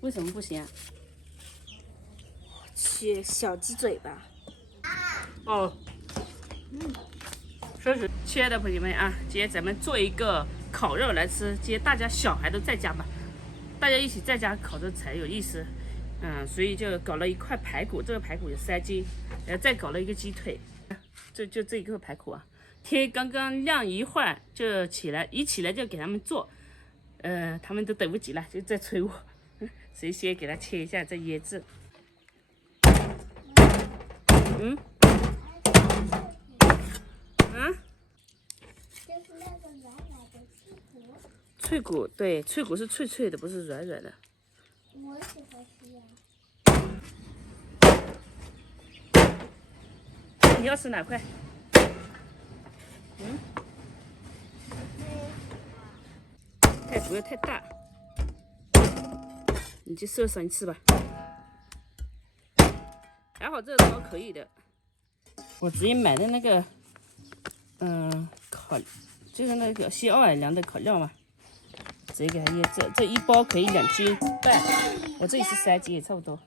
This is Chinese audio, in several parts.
为什麼不行啊？切小雞嘴巴。哦，說是親愛的朋友們啊，今天咱們做一個烤肉來吃。今天大家小孩都在家嘛，大家一起在家烤肉才有意思。所以就搞了一塊排骨，這個排骨有3斤，然後再搞了一個雞腿，就這一個排骨啊。天剛剛亮一會兒就起來，一起來就給他們做，他們都等不及了，就在催我。所以先給他切一下這椰子。就是那個軟軟的脆骨。脆骨，對，脆骨是脆脆的，不是軟軟的。我喜歡吃呀。你要吃哪塊？太不要太大，你就射上一次吧。還好這个刀可以的，我直接買的那個，就是那個西奧尔良的烤料嘛，直接給它醃。這一包可以2斤半，我這裡是3斤也差不多。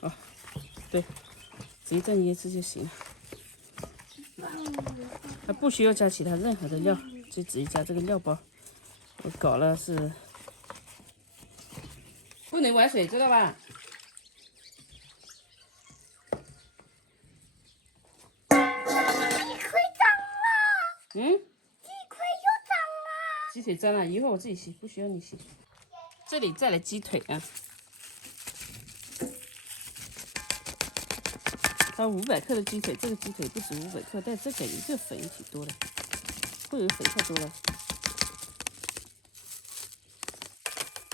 哦，對，直接這樣醃制就行了。它不需要加其他任何的料，就直接加這個料包。我搞了是不能玩水，知道吧？鸡腿髒了。鸡腿又髒了。雞腿髒了，一會兒我自己洗，不需要你洗。這裡再來雞腿啊，它500克的雞腿，這個雞腿不止500克，但這個一個粉也挺多的，會有粉太多了。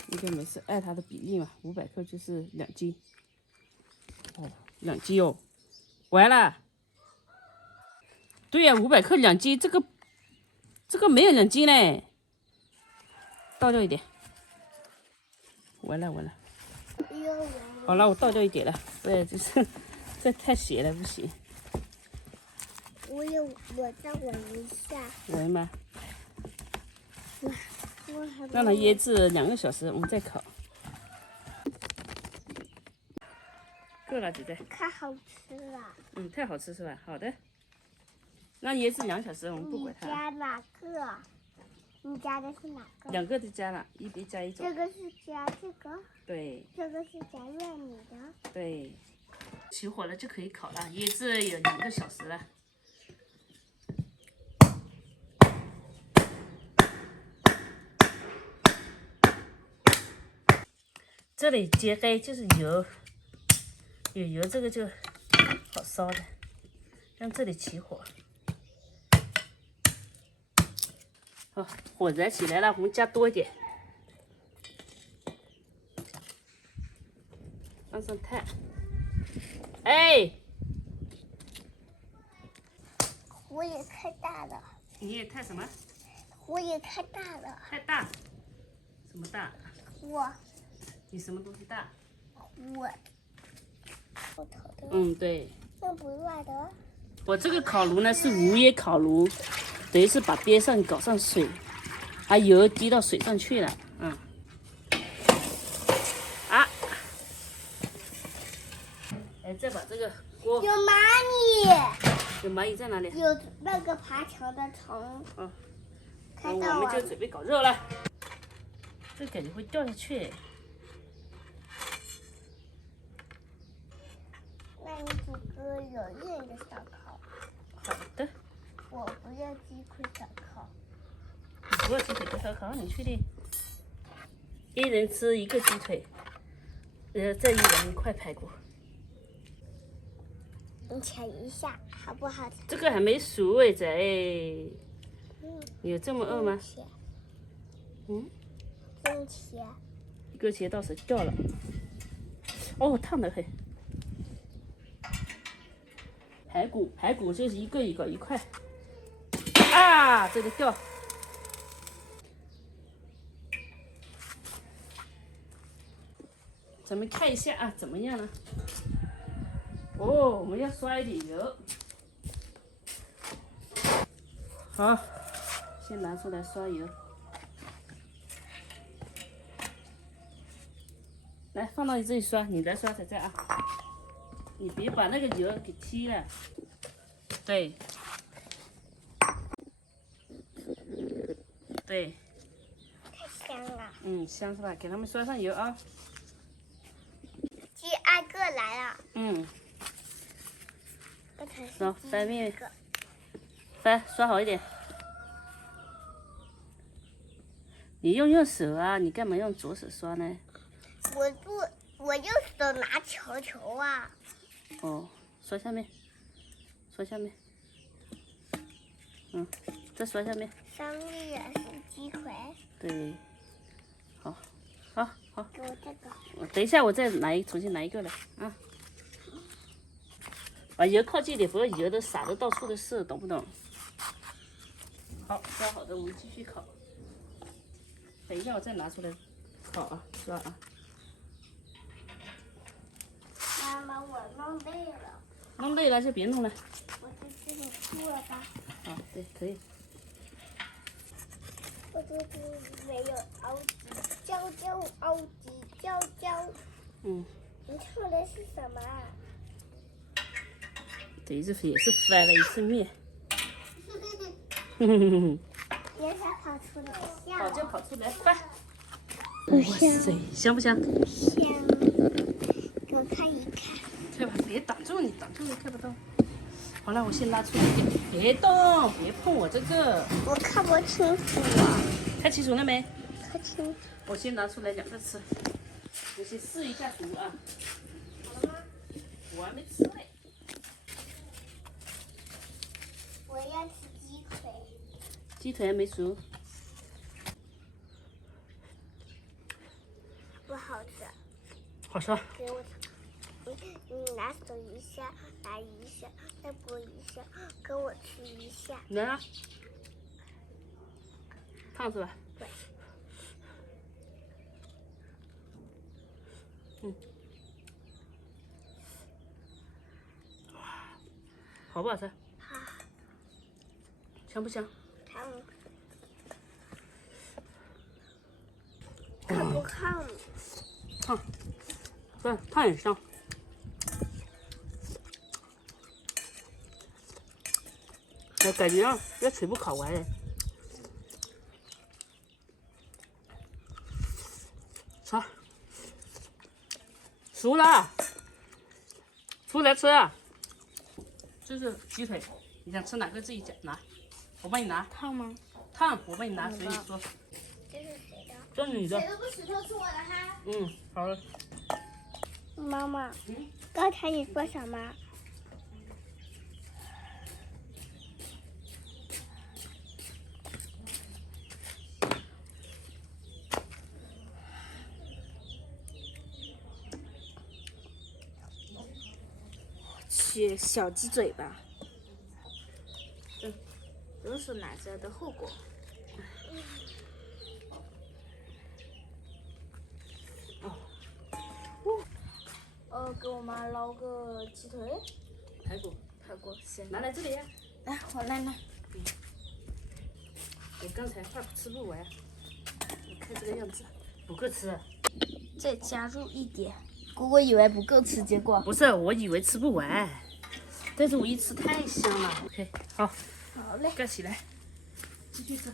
應該沒事，按它的比例嘛，500克就是2斤。哦，2斤哦，完了。對呀，500克2斤，這個沒有2斤嘞，倒掉一點。完了。好了，我倒掉一點了，對，就是這太鹹了，不行。我再聞一下。聞嗎？讓它醃制2個小時，我們再烤。夠了，姐姐。太好吃了。太好吃是吧？好的。那醃制2小時，我們不管它。你加哪個？你加的是哪個？2個都加了，一邊加一種。這個是加這個。對。這個是加糯米的。對。起火了就可以烤了，醃制有2個小時了。這裡揭開就是油，有油這個就好燒的，讓這裡起火。好，火燃起來了，我們加多一點，放上炭。哎，火也太大了。你也太什麼？火也太大了。太大？什麼大？火。你什麼東西大？我頭的。對。那不辣的。我這個烤爐呢是無煙烤爐，等於是把邊上搞上水，把油滴到水上去了。再把這個鍋。有螞蟻。有螞蟻在哪裡？有那個爬牆的蟲。看到我們就準備搞肉了。這感覺會掉下去。那你煮個有煙的燒烤。好的。我不要雞腿燒烤。你不要雞腿燒烤，你確定？一人吃1個雞腿，再1人1塊排骨。你嘗一下，好不好吃？這個還沒熟哎，仔。有這麼餓嗎？真切。一個切到手掉了。哦，燙得很。排骨就是一個一塊。啊，這個掉。咱們看一下啊，怎麼樣呢？哦，我們要刷一點油。好，先拿出來刷油。来放到你這裡刷，你來刷才在啊。你別把那個油給踢了。對。對。太香了。嗯，香是吧？給他們刷上油啊。鸡挨個來了。嗯。走，翻面。翻，刷好一點。你用手啊，你幹嘛用左手刷呢？我用手拿球球啊。哦，刷下面，刷下面。嗯，再刷下面。上面也是鸡腿。对，好，好，好。给我这个。等一下，我再重新拿一个来啊。把油靠近点，不要油都撒的到處都是，懂不懂？好，刷好的，我們繼續烤。等一下，我再拿出來烤啊，刷啊。媽媽，我弄累了。弄累了就別弄了。我在這裡坐吧。啊，對，可以。我這裡沒有凹機，凹機。嗯。你唱的是什麼啊？對，這也是翻了一次面。也想跑出來笑。好，就跑出來翻。哇塞，香不香？香。給我看一看。看吧，別擋住你，擋住你看不到。好了，我先拉出來一點，別動，別碰我這個。我看不清楚啊。看清楚了沒？看清楚。我先拿出來兩個吃，我先試一下熟啊。好了嗎？我還沒吃嘞。我要吃雞腿。雞腿還沒熟。不好吃。好吃。給我嘗。你拿手一下，拿一下，再撥一下，給我吃一下。來啊。燙是吧？對。嗯。好不好吃？好。香不香？看不看？燙。对，燙也香。我感覺要全部烤完嘞。好，熟了，出來吃啊！這是雞腿，你想吃哪個自己拿，我幫你拿。燙嗎？燙，我幫你拿，隨你說。這是誰的？這是你的。誰的不許偷吃我的哈？嗯，好了。媽媽，剛才你說什麼？去小雞嘴吧。都是奶酪的後果。給我媽撈個雞腿。排骨。行。拿來這裡呀。來，我來拿。我剛才怕吃不完，你看這個樣子，不夠吃。再加入一點。我以為不夠吃，結果不是，我以為吃不完，但是我一吃太香了。OK， 好，好嘞，蓋起來，繼續吃。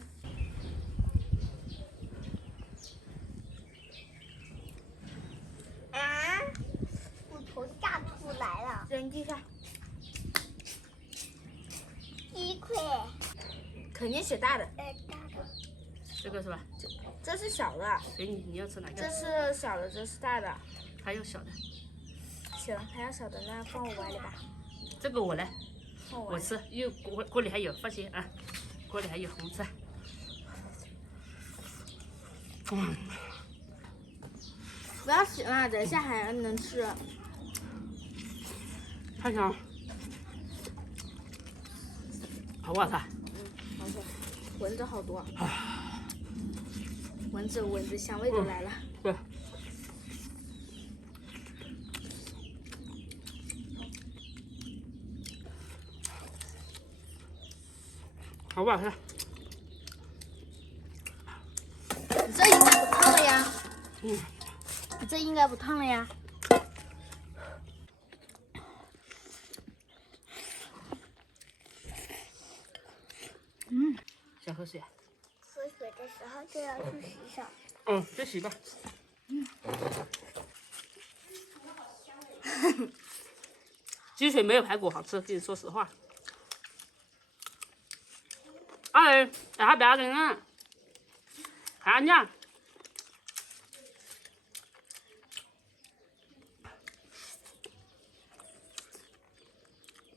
啊，骨頭炸出來了，扔地上。雞腿，肯定選大的。大的。這個是吧？這是小的。給你，你要吃哪個？這是小的，這是大的。還有小的。行，還有小的，那放我碗裡吧。這個我來，我吃，因為鍋裡還有，放心啊，鍋裡還有紅菜。不要洗了，等一下還能吃。太香了，好不好吃？好吃，蚊子好多。蚊子香味都來了。對。好不好吃？你這已經不燙了呀。这应該不燙了呀。想喝水啊？喝水的时候就要去洗手。嗯，去洗吧。鸡腿没有排骨好吃，跟你說實話。哎，下邊個人，看你。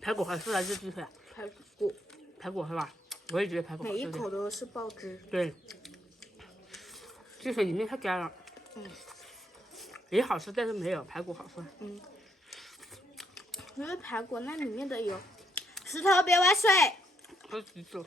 排骨好吃還是雞腿啊？排骨，排骨是吧？我也覺得排骨好吃。每一口都是爆汁。對，雞腿裡面太乾了。也好吃，但是沒有排骨好吃。因為排骨那裡面的油。石頭別玩水。喝幾口。